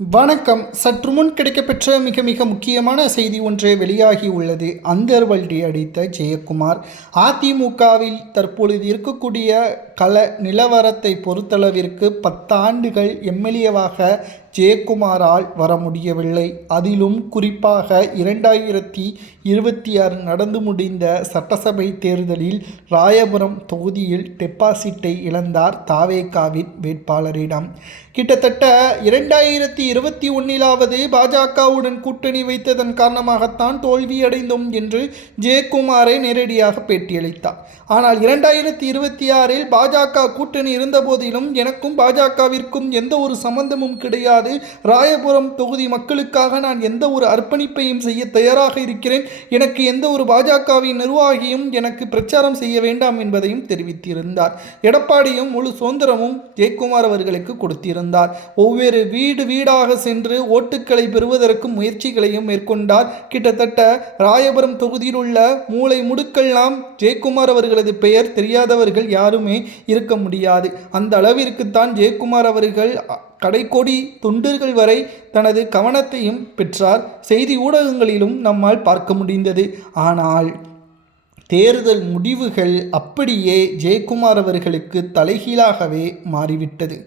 வணக்கம். சற்று முன் கிடைக்கப்பெற்ற மிக மிக முக்கியமான செய்தி ஒன்றே வெளியாகி உள்ளது. அந்தர்வல்டி அடித்த ஜெயக்குமார் அதிமுகவில் தற்பொழுது இருக்கக்கூடிய கள நிலவரத்தை பொறுத்தளவிற்கு 10 ஆண்டுகள் எம்எல்ஏவாக ஜெயக்குமாரால் வர முடியவில்லை. அதிலும் குறிப்பாக 2026 நடந்து முடிந்த சட்டசபை தேர்தலில் ராயபுரம் தொகுதியில் டெபாசிட்டை இழந்தார் தாவேகாவின் வேட்பாளரிடம். கிட்டத்தட்ட 2021லாவது பாஜகவுடன் கூட்டணி வைத்ததன் காரணமாகத்தான் தோல்வியடைந்தோம் என்று ஜெயக்குமாரை நேரடியாக பேட்டியளித்தார். ஆனால் 2026இல் பாஜக கூட்டணி இருந்தபோதிலும் எனக்கும் பாஜகவிற்கும் எந்த ஒரு சம்பந்தமும் கிடையாது. ராயபுரம் தொகுதி மக்களுக்காக நான் எந்த ஒரு அர்ப்பணிப்பையும் செய்ய தயாராக இருக்கிறேன். எனக்கு எந்த ஒரு பாஜகவின் நிர்வாகியும் எனக்கு பிரச்சாரம் செய்ய வேண்டாம் என்பதையும் தெரிவித்திருந்தார். எடப்பாடியும் முழு சுதந்திரமும் ஜெயக்குமார் அவர்களுக்கு கொடுத்திருந்தார். ஒவ்வொரு வீடாக சென்று ஓட்டுக்களை பெறுவதற்கு முயற்சிகளையும் மேற்கொண்டார். கிட்டத்தட்ட ராயபுரம் தொகுதியில் உள்ள மூளை முடுக்கெல்லாம் ஜெயக்குமார் அவர்களது பெயர் தெரியாதவர்கள் யாருமே இருக்க முடியாது. அந்த அளவிற்குத்தான் ஜெயக்குமார் அவர்கள் கடைக்கோடி தொண்டர்கள் வரை தனது கவனத்தையும் பெற்றார். செய்தி ஊடகங்களிலும் நம்மால் பார்க்க முடிந்தது. ஆனால் தேர்தல் முடிவுகள் அப்படியே ஜெயக்குமார் அவர்களுக்கு தலைகீழாகவே மாறிவிட்டது.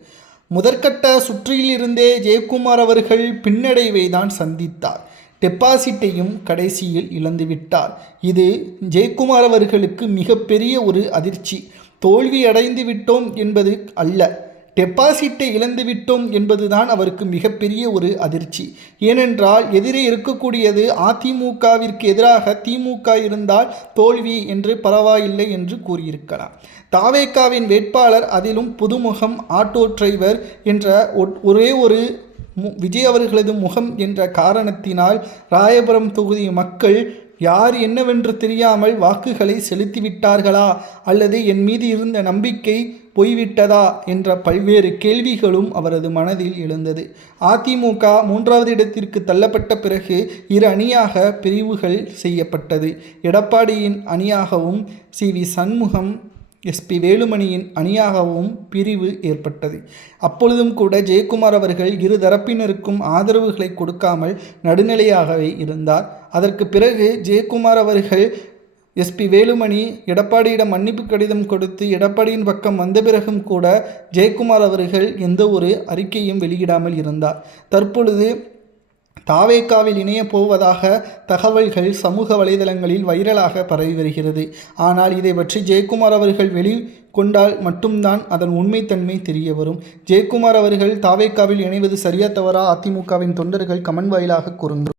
முதற்கட்ட சுற்றிலிருந்தே ஜெயக்குமார் அவர்கள் பின்னடைவை தான் சந்தித்தார். டெபாசிட்டையும் கடைசியில் இழந்துவிட்டார். இது ஜெயக்குமார் அவர்களுக்கு மிகப்பெரிய ஒரு அதிர்ச்சி. தோல்வி அடைந்து விட்டோம் என்பது அல்ல, டெபாசிட்டை இழந்துவிட்டோம் என்பதுதான் அவருக்கு மிகப்பெரிய ஒரு அதிர்ச்சி. ஏனென்றால் எதிரே இருக்கக்கூடியது அதிமுகவிற்கு எதிராக திமுக இருந்தால் தோல்வி என்று பரவாயில்லை என்று கூறியிருக்கலாம். தாவேகாவின் வேட்பாளர், அதிலும் புதுமுகம், ஆட்டோ டிரைவர் என்ற ஒரே ஒரு விஜய் அவர்களது முகம் என்ற காரணத்தினால் ராயபுரம் தொகுதி மக்கள் யார் என்னவென்று தெரியாமல் வாக்குகளை செலுத்திவிட்டார்களா அல்லது என் மீது இருந்த நம்பிக்கை போய்விட்டதா என்ற பல்வேறு கேள்விகளும் அவரது மனதில் எழுந்தது. அதிமுக 3வது இடத்திற்கு தள்ளப்பட்ட பிறகு 2 அணியாக பிரிவுகள் செய்யப்பட்டது. எடப்பாடியின் அணியாகவும் சி.வி. சண்முகம், எஸ்.பி. வேலுமணியின் அணியாகவும் பிரிவு ஏற்பட்டது. அப்பொழுதும் கூட ஜெயக்குமார் அவர்கள் இரு தரப்பினருக்கும் ஆதரவுகளை கொடுக்காமல் நடுநிலையாகவே இருந்தார். அதற்கு பிறகு ஜெயக்குமார் அவர்கள் எஸ்.பி. வேலுமணி எடப்பாடியிடம் மன்னிப்பு கடிதம் கொடுத்து எடப்பாடியின் பக்கம் வந்த பிறகும் கூட ஜெயக்குமார் அவர்கள் எந்த ஒரு அறிக்கையும் வெளியிடாமல் இருந்தார். தற்பொழுது தாவேகாவில் இணைய போவதாக தகவல்கள் சமூக வலைதளங்களில் வைரலாக பரவி வருகிறது. ஆனால் இதை பற்றி ஜெயக்குமார் அவர்கள் வெளிக்கொண்டால் மட்டும்தான் அதன் உண்மைத்தன்மை தெரிய வரும். ஜெயக்குமார் அவர்கள் தாவேகாவில் இணைவது சரியா தவறா? அதிமுகவின் தொண்டர்கள் கமெண்ட் வாயிலாக கூறுங்கள்.